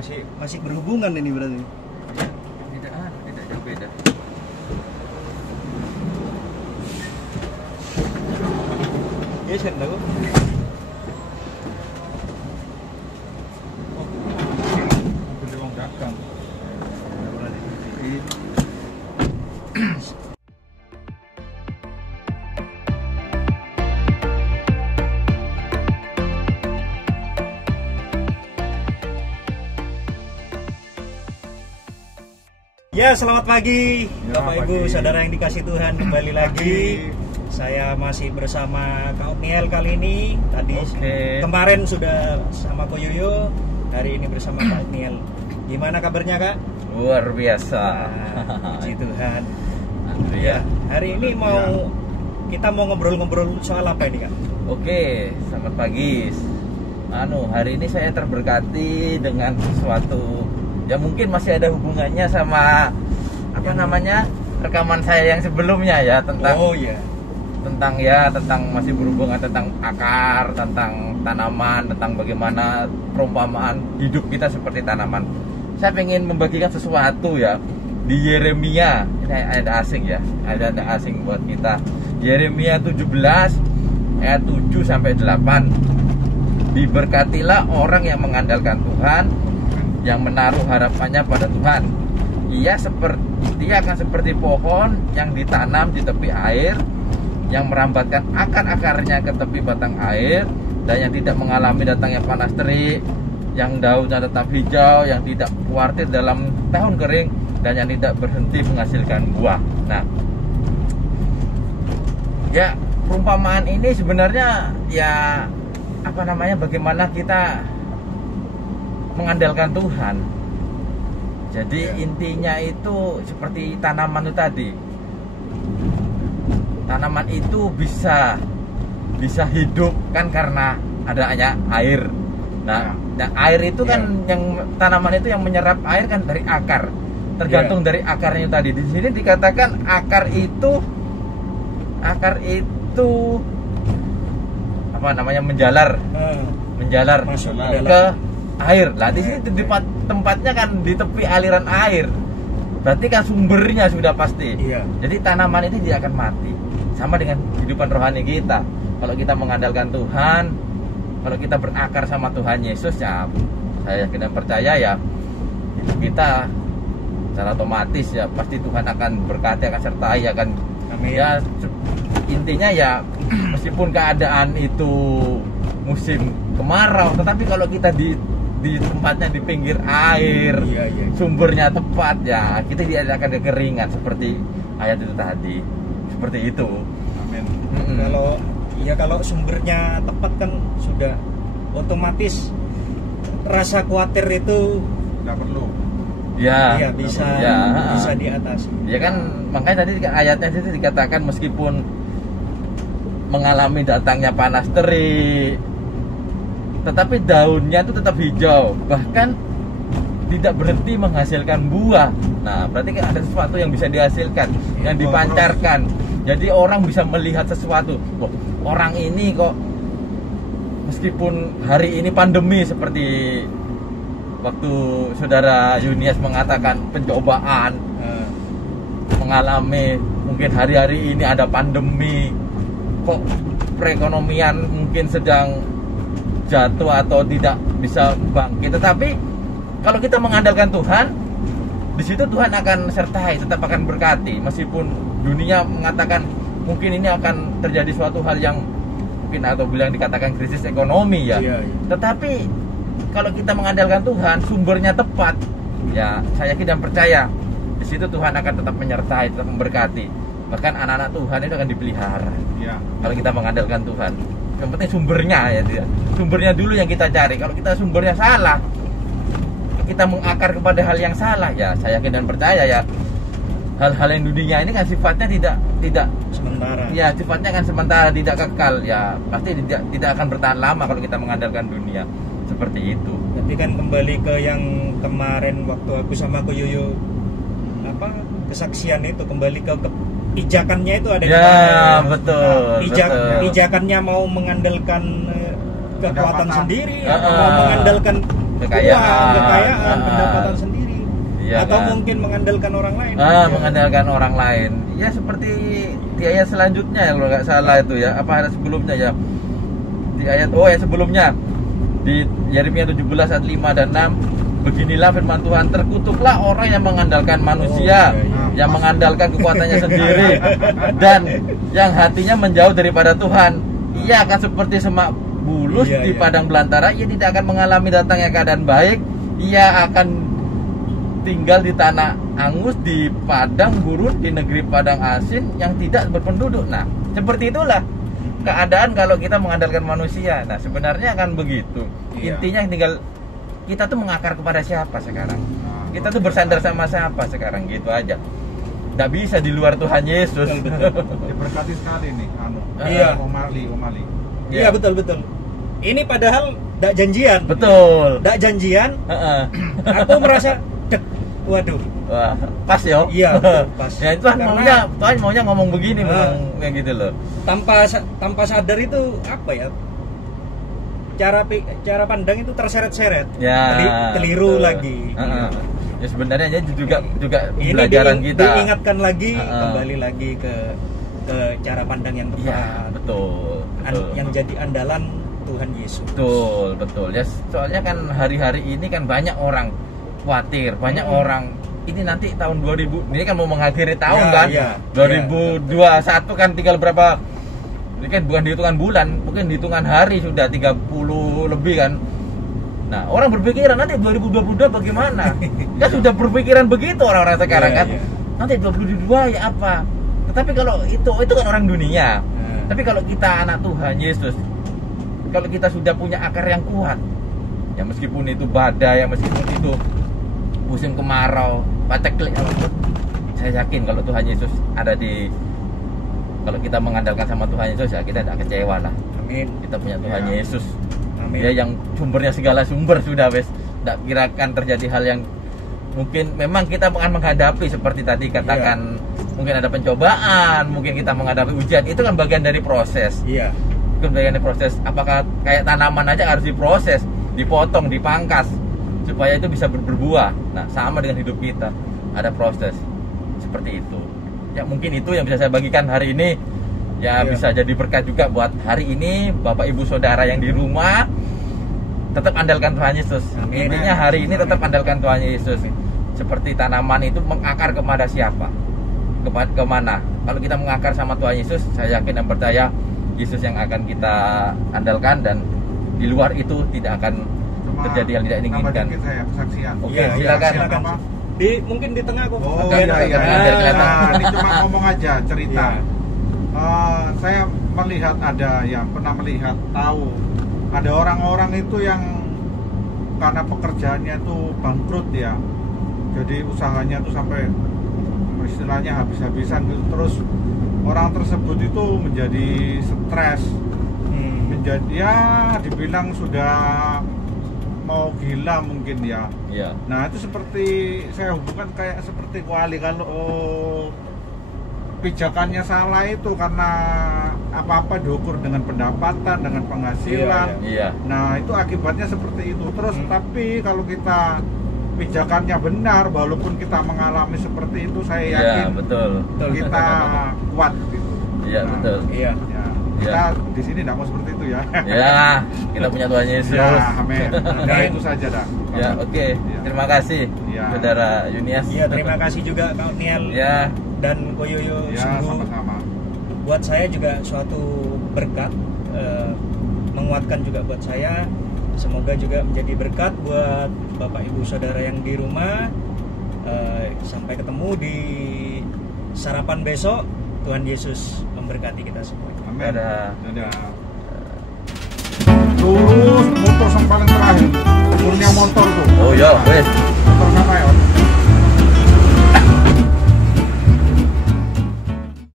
masih berhubungan ini berarti. Tidak jauh beda. Geser tahu. Beli wong dagang. Ya, selamat pagi Ya, Bapak Ibu, pagi. saudara yang dikasih Tuhan, kembali lagi. Saya masih bersama Kak Otniel kali ini. Tadi Oke. kemarin sudah sama Ko Yoyo, hari ini bersama Kak Otniel. Gimana kabarnya, Kak? Luar biasa. Nah, puji Tuhan. Ya. Hari ini kita mau ngobrol-ngobrol soal apa ini, Kak? Oke, selamat pagi. Hari ini saya terberkati dengan sesuatu yang mungkin masih ada hubungannya sama rekaman saya yang sebelumnya ya, tentang Oh iya. tentang masih berhubungan tentang akar, tentang tanaman, tentang bagaimana perumpamaan hidup kita seperti tanaman. Saya ingin membagikan sesuatu ya di Yeremia. Ini ada asing ya, ada asing buat kita. Yeremia 17 ayat 7 sampai 8. Diberkatilah orang yang mengandalkan Tuhan, yang menaruh harapannya pada Tuhan. Dia akan seperti pohon yang ditanam di tepi air, yang merambatkan akar-akarnya ke tepi batang air, dan yang tidak mengalami datangnya panas terik, yang daunnya tetap hijau, yang tidak khawatir dalam tahun kering, dan yang tidak berhenti menghasilkan buah. Nah, ya perumpamaan ini sebenarnya ya bagaimana kita mengandalkan Tuhan. Jadi intinya itu seperti tanaman itu tadi. Tanaman itu bisa hidup kan karena adanya air. Nah, air itu kan yang tanaman itu yang menyerap air kan dari akar. Tergantung dari akarnya tadi. Di sini dikatakan akar itu menjalar Masuk ke air. Lah di sini tempatnya kan di tepi aliran air. Berarti kan sumbernya sudah pasti. Iya. Jadi tanaman itu tidak akan mati. Sama dengan kehidupan rohani kita. Kalau kita mengandalkan Tuhan, kalau kita berakar sama Tuhan Yesus ya, saya yakin dan percaya ya hidup kita secara otomatis ya pasti Tuhan akan berkati, akan sertai, akan Amin. ya intinya ya meskipun keadaan itu musim kemarau, tetapi kalau kita di tempatnya di pinggir air, Iya. sumbernya tepat ya, kita tidak akan kekeringan seperti ayat itu tadi. Seperti itu. Amin. Kalau sumbernya tepat kan sudah otomatis rasa khawatir itu Nggak perlu. Ya. bisa diatasi. Ya kan makanya tadi ayatnya itu dikatakan meskipun mengalami datangnya panas terik, tetapi daunnya itu tetap hijau, bahkan tidak berhenti menghasilkan buah. Nah, berarti kan ada sesuatu yang bisa dihasilkan, yang dipancarkan. Jadi orang bisa melihat sesuatu. Loh, orang ini kok meskipun hari ini pandemi seperti waktu saudara Yunias mengatakan pencobaan, mengalami mungkin hari-hari ini ada pandemi, kok perekonomian mungkin sedang jatuh atau tidak bisa bangkit, tetapi kalau kita mengandalkan Tuhan, di situ Tuhan akan sertai, tetap akan berkati. Meskipun dunia mengatakan mungkin ini akan terjadi suatu hal yang mungkin atau bilang dikatakan krisis ekonomi ya. Iya. Tetapi kalau kita mengandalkan Tuhan, sumbernya tepat, ya saya yakin dan percaya di situ Tuhan akan tetap menyertai, tetap memberkati. Bahkan anak-anak Tuhan itu akan dipelihara. Ya. Kalau kita mengandalkan Tuhan, yang penting sumbernya ya, sumbernya dulu yang kita cari. Kalau kita sumbernya salah, kita mengakar kepada hal yang salah, ya saya yakin dan percaya ya hal-hal yang dunia ini kan sifatnya tidak Sementara. ya sifatnya kan sementara, tidak kekal, ya pasti tidak akan bertahan lama kalau kita mengandalkan dunia seperti itu. Tapi kan kembali ke yang kemarin waktu aku sama Ko Yoyo kesaksian itu, kembali ke pijakannya itu ada di Ya mana. betul, betul. Pijakannya mau mengandalkan kekuatan Pendapatan. sendiri, atau mau mengandalkan kekayaan, pendapatan sendiri. Iya, Atau kan? mungkin mengandalkan orang lain. Ya. Mengandalkan orang lain. Ya seperti di ayat selanjutnya ya, kalau nggak salah itu ya. Apa ayat sebelumnya ya? Di ayat sebelumnya di Yeremia 17 ayat 5 dan 6, beginilah firman Tuhan, terkutuklah orang yang mengandalkan manusia, yang mengandalkan kekuatannya sendiri, dan yang hatinya menjauh daripada Tuhan. Ia akan seperti semak bulus di padang belantara. Ia tidak akan mengalami datangnya keadaan baik. Ia akan tinggal di tanah angus, di padang gurun, di negeri padang asin yang tidak berpenduduk. Nah, seperti itulah keadaan kalau kita mengandalkan manusia. Nah, sebenarnya akan begitu. Intinya tinggal kita tuh mengakar kepada siapa sekarang. Kita tuh bersandar sama siapa sekarang, gitu aja. Nggak bisa di luar Tuhan Yesus. Diberkati sekali nih, Iya. Omali. Iya, betul. Ini padahal nggak janjian. Betul. Nggak janjian. Aku merasa waduh. Wah, pas ya. Iya, pas. Ya Tuhan maunya ngomong begini, kayak gitu loh. Tanpa sadar itu apa ya? Cara pandang itu terseret-seret. Ya. Keliru betul. lagi. Ya sebenarnya juga Ini pelajaran kita. diingatkan lagi, kembali lagi ke cara pandang yang tepat. Iya, betul. Yang jadi andalan Tuhan Yesus. Betul. Ya soalnya kan hari-hari ini kan banyak orang khawatir, banyak orang ini nanti tahun 2000 ini kan mau mengakhiri tahun kan. 2021 kan tinggal berapa? Ini kan bukan dihitungan bulan, mungkin dihitungan hari sudah 30 lebih kan. Nah, orang berpikiran nanti 2022 bagaimana? Ya sudah berpikiran begitu orang-orang sekarang kan. Nanti 2022 ya apa? Tetapi kalau itu kan orang dunia. Tapi kalau kita anak Tuhan Yesus, kalau kita sudah punya akar yang kuat, ya meskipun itu badai, ya meskipun itu musim kemarau, paceklik, saya yakin kalau Tuhan Yesus ada kalau kita mengandalkan sama Tuhan Yesus, ya kita tidak kecewa lah. Amin. Kita punya Tuhan Yesus. Amin. Dia yang sumbernya segala sumber sudah wes. Tidak kirakan terjadi hal yang mungkin memang kita akan menghadapi seperti tadi katakan. Mungkin ada pencobaan, mungkin kita menghadapi ujian, itu kan bagian dari proses. Iya. Itu bagian dari proses. Apakah kayak tanaman aja harus diproses, dipotong, dipangkas supaya itu bisa berbuah. Nah, sama dengan hidup kita, ada proses seperti itu. Ya mungkin itu yang bisa saya bagikan hari ini. Ya bisa jadi berkat juga buat hari ini Bapak Ibu Saudara yang di rumah. Tetap andalkan Tuhan Yesus. Intinya hari ini tetap andalkan Tuhan Yesus. Seperti tanaman itu mengakar kepada siapa? Kemana? Kalau kita mengakar sama Tuhan Yesus, saya yakin dan percaya Yesus yang akan kita andalkan, dan di luar itu tidak akan terjadi yang tidak diinginkan. Saya kesaksian. Oke, silakan. Mungkin di tengah kok. Iya. Ini cuma ngomong aja cerita. Saya melihat pernah melihat tahu ada orang-orang itu yang karena pekerjaannya itu bangkrut ya. Jadi usahanya tuh sampai istilahnya habis-habisan gitu, terus orang tersebut itu menjadi stres, menjadi dibilang sudah mau gila mungkin ya. Nah itu seperti saya hubungkan kayak seperti wali, kalau pijakannya salah itu karena apa-apa diukur dengan pendapatan, dengan penghasilan. Nah itu akibatnya seperti itu terus. Tapi kalau kita pijakannya benar, walaupun kita mengalami seperti itu, saya yakin kita kuat gitu. Iya, betul. Iya. Kita di sini tidak mau seperti itu ya. Ya, kita punya Tuhan Yesus. Ya, amin. Nah, itu saja dah. Ya, oke. Terima kasih, Saudara Yunias. Iya, terima kasih juga Kak Niel. Ya. Dan Ko Yoyo. Ya, sama-sama. Buat saya juga suatu berkat, menguatkan juga buat saya. Semoga juga menjadi berkat buat Bapak Ibu Saudara yang di rumah. Sampai ketemu di sarapan besok. Tuhan Yesus memberkati kita semua. Amin. Dadah.